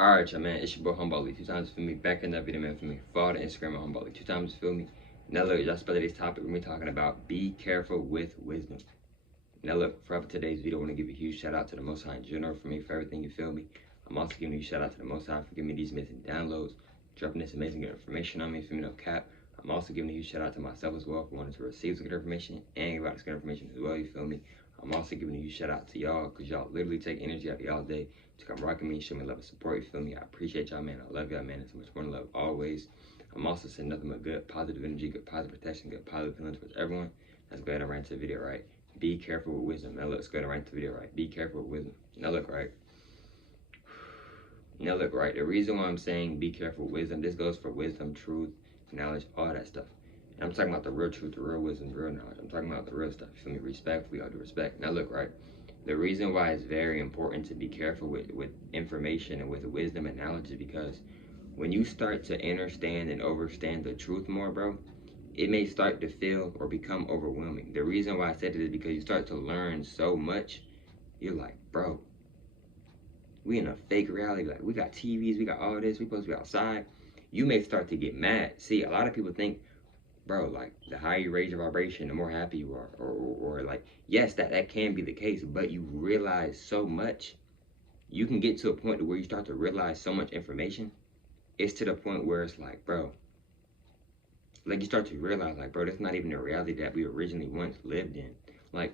Alright, y'all, man, it's your boy Humboldt. Two times for me. Back in that video, man, for me. Follow the Instagram at Humboldt. Two times, feel me. Now, look, y'all spell today's topic. We're talking about be careful with wisdom. Now, look, for today's video, I want to give a huge shout out to the Most High in general for me, for everything, you feel me. I'm also giving a huge shout out to the Most High for giving me these amazing downloads, dropping this amazing good information on me, for me, no cap. I'm also giving a huge shout out to myself as well for wanting to receive some good information and give out this good information as well, you feel me. I'm also giving a huge shout out to y'all because y'all literally take energy out of y'all day to come rocking me, show me love and support, you feel me. I appreciate y'all, man. I love y'all, man. It's so much more love always. I'm also sending nothing but good positive energy, good positive protection, good positive feelings towards everyone. Let's go ahead and right into the video, right? Be careful with wisdom. Now let's go ahead and right into the video, right? Be careful with wisdom. Now look, right? Now look, right? The reason why I'm saying be careful with wisdom, this goes for wisdom, truth, knowledge, all that stuff. And I'm talking about the real truth, the real wisdom, the real knowledge. I'm talking about the real stuff. You feel me? Respectfully, all due respect. Now look, right? The reason why it's very important to be careful with information and with wisdom and knowledge is because when you start to understand and overstand the truth more, bro, it may start to feel or become overwhelming. The reason why I said it is because you start to learn so much, you're like, bro, we in a fake reality. Like, we got TVs, we got all this, we supposed to be outside. You may start to get mad. See, a lot of people think, bro, like, the higher you raise your vibration, the more happy you are. Or like, yes, that can be the case, but you realize so much. You can get to a point where you start to realize so much information. It's to the point where it's like, bro, like, you start to realize, like, bro, that's not even the reality that we originally once lived in. Like,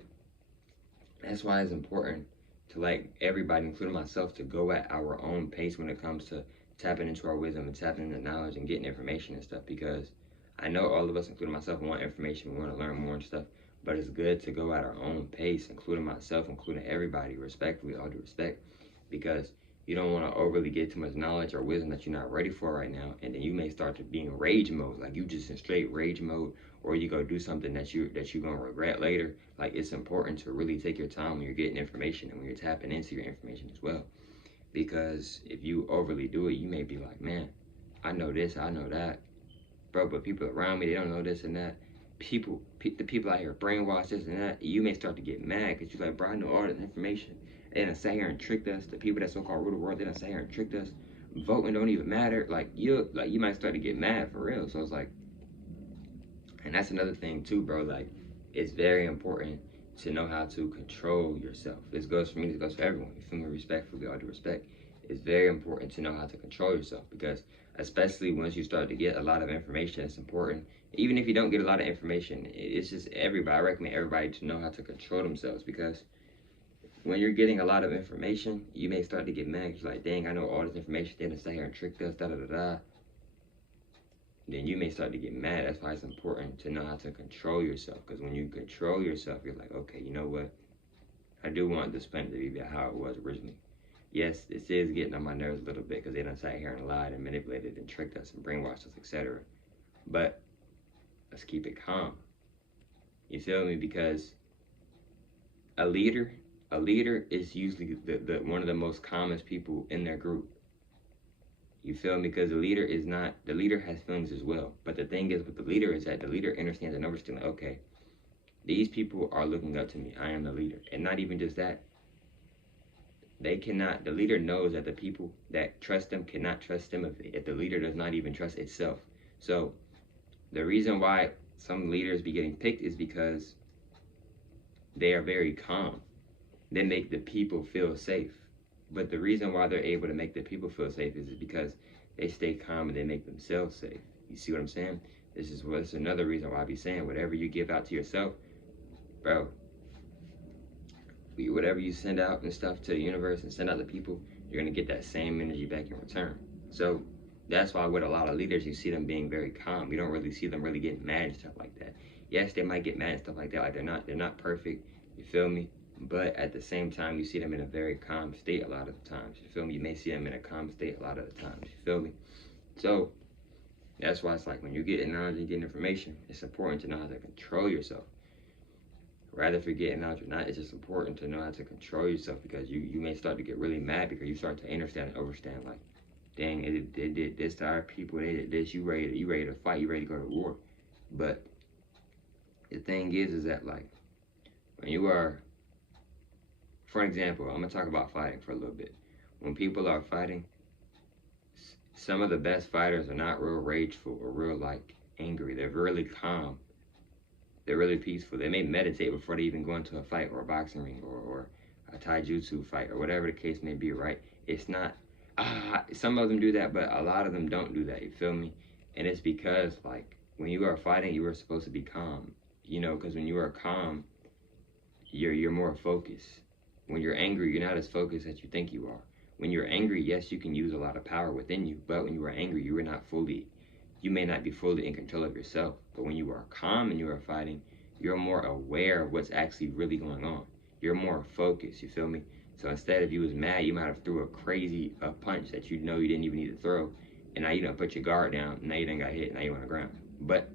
that's why it's important to, like, everybody, including myself, to go at our own pace when it comes to tapping into our wisdom and tapping into knowledge and getting information and stuff. Because I know all of us, including myself, want information, we want to learn more and stuff. But it's good to go at our own pace, including myself, including everybody, respectfully, all due respect. Because you don't want to overly get too much knowledge or wisdom that you're not ready for right now, and then you may start to be in rage mode, like you just in straight rage mode, or you go do something that you're gonna regret later. Like, it's important to really take your time when you're getting information and when you're tapping into your information as well, because if you overly do it, you may be like, man, I know this, I know that, bro, but people around me, they don't know this and that. The people out here brainwash this and that. You may start to get mad because you're like, bro, I know all this information. They done sat here and tricked us. The people that so-called rule the world, they done sat here and tricked us. Voting don't even matter. Like, you might start to get mad for real. So it's like, and that's another thing too, bro. Like, it's very important to know how to control yourself. This goes for me, this goes for everyone. You feel me? Respectfully, all due respect. It's very important to know how to control yourself, because especially once you start to get a lot of information, it's important. Even if you don't get a lot of information, it's just everybody. I recommend everybody to know how to control themselves, because when you're getting a lot of information, you may start to get mad. You're like, dang, I know all this information. They didn't sit here and tricked us, da da da da. Then you may start to get mad. That's why it's important to know how to control yourself. Because when you control yourself, you're like, okay, you know what? I do want this planet to be how it was originally. Yes, this is getting on my nerves a little bit because they done sat here and lied and manipulated and tricked us and brainwashed us, etc. But let's keep it calm. You feel me? Because a leader, is usually the one of the most calmest people in their group. You feel me? Because the leader has feelings as well. But the thing is with the leader is that the leader understands and understands, like, okay, these people are looking up to me. I am the leader. And not even just that. The leader knows that the people that trust them cannot trust them if the leader does not even trust itself. So the reason why some leaders be getting picked is because they are very calm. They make the people feel safe. But the reason why they're able to make the people feel safe is because they stay calm and they make themselves safe. You see what I'm saying? This is another reason why I be saying, whatever you give out to yourself, bro, whatever you send out and stuff to the universe and send out to people, you're going to get that same energy back in return. So that's why with a lot of leaders, you see them being very calm. You don't really see them really getting mad and stuff like that. Yes, they might get mad and stuff like that. Like, they're not perfect. You feel me? But at the same time, you see them in a very calm state a lot of the times. You feel me? You may see them in a calm state a lot of the times. You feel me? So that's why it's like, when you get knowledge and get information, it's important to know how to control yourself. Rather if you're getting knowledge or not, it's just important to know how to control yourself, because you may start to get really mad because you start to understand and overstand, like, dang, they did this to our people, they did this, you ready to fight, you ready to go to war. But the thing is that, like, when you are, for example, I'm gonna talk about fighting for a little bit. When people are fighting, Some of the best fighters are not real rageful or real like angry. They're really calm. They're really peaceful. They may meditate before they even go into a fight or a boxing ring or a taijutsu fight or whatever the case may be, right? It's not, some of them do that, but a lot of them don't do that, you feel me? And it's because, like, when you are fighting, you are supposed to be calm, you know, because when you are calm, you're more focused. When you're angry, you're not as focused as you think you are. When you're angry, yes, you can use a lot of power within you, but when you are angry, you may not be fully in control of yourself. But when you are calm and you are fighting, you're more aware of what's actually really going on. You're more focused, you feel me? So instead, if you was mad, you might have threw a crazy punch that you know you didn't even need to throw, and now you don't put your guard down, now you done got hit, now you on the ground. But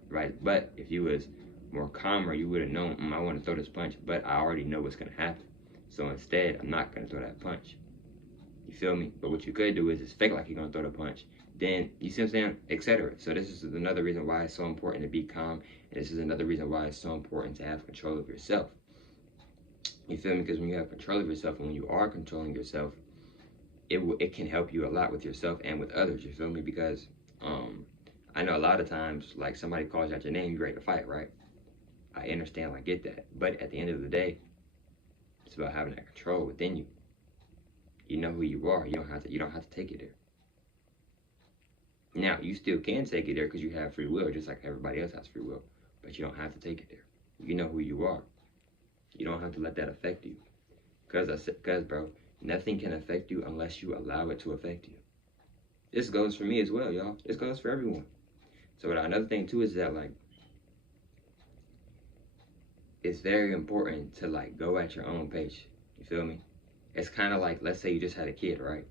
if you was more calmer, you would have known, I want to throw this punch, but I already know what's gonna happen. So instead, I'm not gonna throw that punch. You feel me? But what you could do is just fake like you're gonna throw the punch. Then, you see what I'm saying? Etc. So this is another reason why it's so important to be calm. And this is another reason why it's so important to have control of yourself. You feel me? Because when you have control of yourself and when you are controlling yourself, it can help you a lot with yourself and with others. You feel me? Because I know a lot of times, like, somebody calls out your name, you're ready to fight, right? I understand, I get that. But at the end of the day, it's about having that control within you. You know who you are. You don't have to take it there. Now, you still can take it there because you have free will, just like everybody else has free will. But you don't have to take it there. You know who you are. You don't have to let that affect you. Because, bro, nothing can affect you unless you allow it to affect you. This goes for me as well, y'all. This goes for everyone. So another thing, too, is that, like, it's very important to, like, go at your own pace. You feel me? It's kind of like, let's say you just had a kid, right?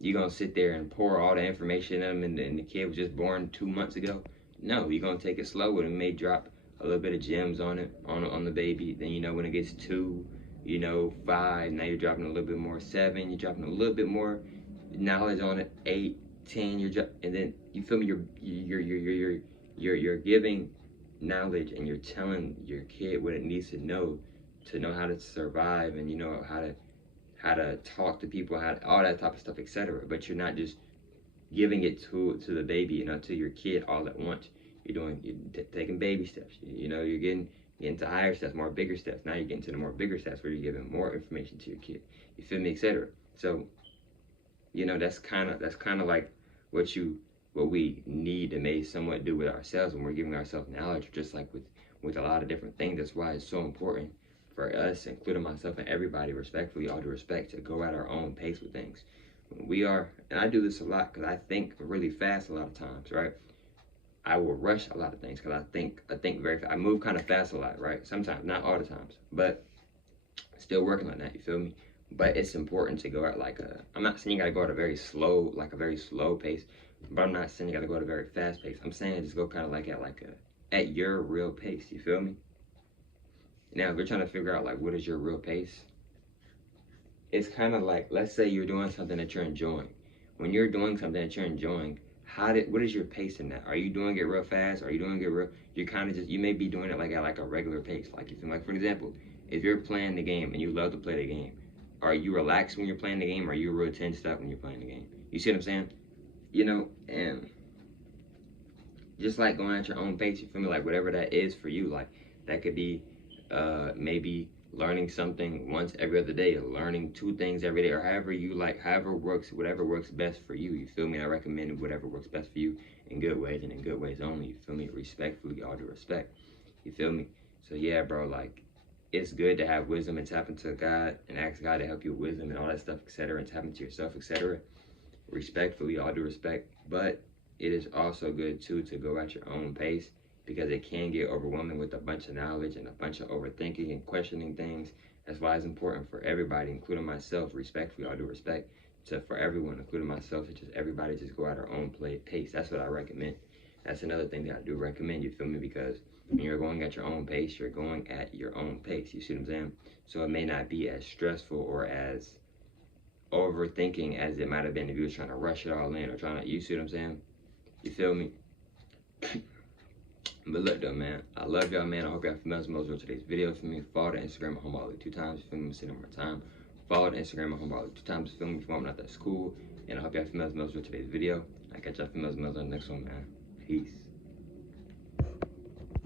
You gonna sit there and pour all the information in them and the kid was just born 2 months ago? No, you're gonna take it slow with him. You may drop a little bit of gems on it, on the baby. Then, you know, when it gets 2, 5, now you're dropping a little bit more. 7, you're dropping a little bit more knowledge on it. 8, 10, and then, you feel me? You're giving knowledge and you're telling your kid what it needs to know how to survive and how to talk to people, all that type of stuff, etc. But you're not just giving it to the baby, to your kid all at once. You're taking baby steps. You're getting to higher steps, more bigger steps. Now you're getting to the more bigger steps where you're giving more information to your kid. You feel me, etc. So, that's kind of like what we need to maybe somewhat do with ourselves when we're giving ourselves knowledge, just like with a lot of different things. That's why it's so important for us, including myself and everybody, respectfully, all due respect, to go at our own pace with things. And I do this a lot because I think really fast a lot of times, right? I will rush a lot of things because I think very fast. I move kind of fast a lot, right? Sometimes, not all the times, but still working on that, you feel me? But it's important to go at I'm not saying you gotta go at a very slow pace, but I'm not saying you gotta go at a very fast pace. I'm saying just go kind of at your real pace, you feel me? Now, if you're trying to figure out, what is your real pace, it's kind of like, let's say you're doing something that you're enjoying. When you're doing something that you're enjoying, what is your pace in that? Are you doing it real fast? Are you doing it real, you may be doing it at a regular pace. For example, if you're playing the game and you love to play the game, are you relaxed when you're playing the game, or are you real tensed up when you're playing the game? You see what I'm saying? And just going at your own pace, you feel me? Whatever that is for you, that could be maybe learning something once every other day, or learning 2 things every day, or whatever works best for you. You feel me? I recommend whatever works best for you in good ways and in good ways only. You feel me? Respectfully, all due respect. You feel me? So yeah, bro, it's good to have wisdom and tap into God and ask God to help you with wisdom and all that stuff, etc., and tap into yourself, etc. Respectfully, all due respect. But it is also good too to go at your own pace, because it can get overwhelming with a bunch of knowledge and a bunch of overthinking and questioning things. That's why it's important for everybody, including myself, respectfully, all due respect, for everyone, including myself, to just everybody just go at our own pace. That's what I recommend. That's another thing that I do recommend, you feel me? Because when you're going at your own pace, you're going at your own pace. You see what I'm saying? So it may not be as stressful or as overthinking as it might have been if you were trying to rush it all in, or you see what I'm saying? You feel me? But look though, man, I love y'all, man. I hope y'all feel the most of today's video. For me, follow the Instagram at Homeball 2 times. You feel me? Sitting on my time. Follow the Instagram at Homeball 2 times. You feel me? If you want me, not that's cool. And I hope y'all females enjoyed today's video. I catch y'all females on the next one, man. Peace.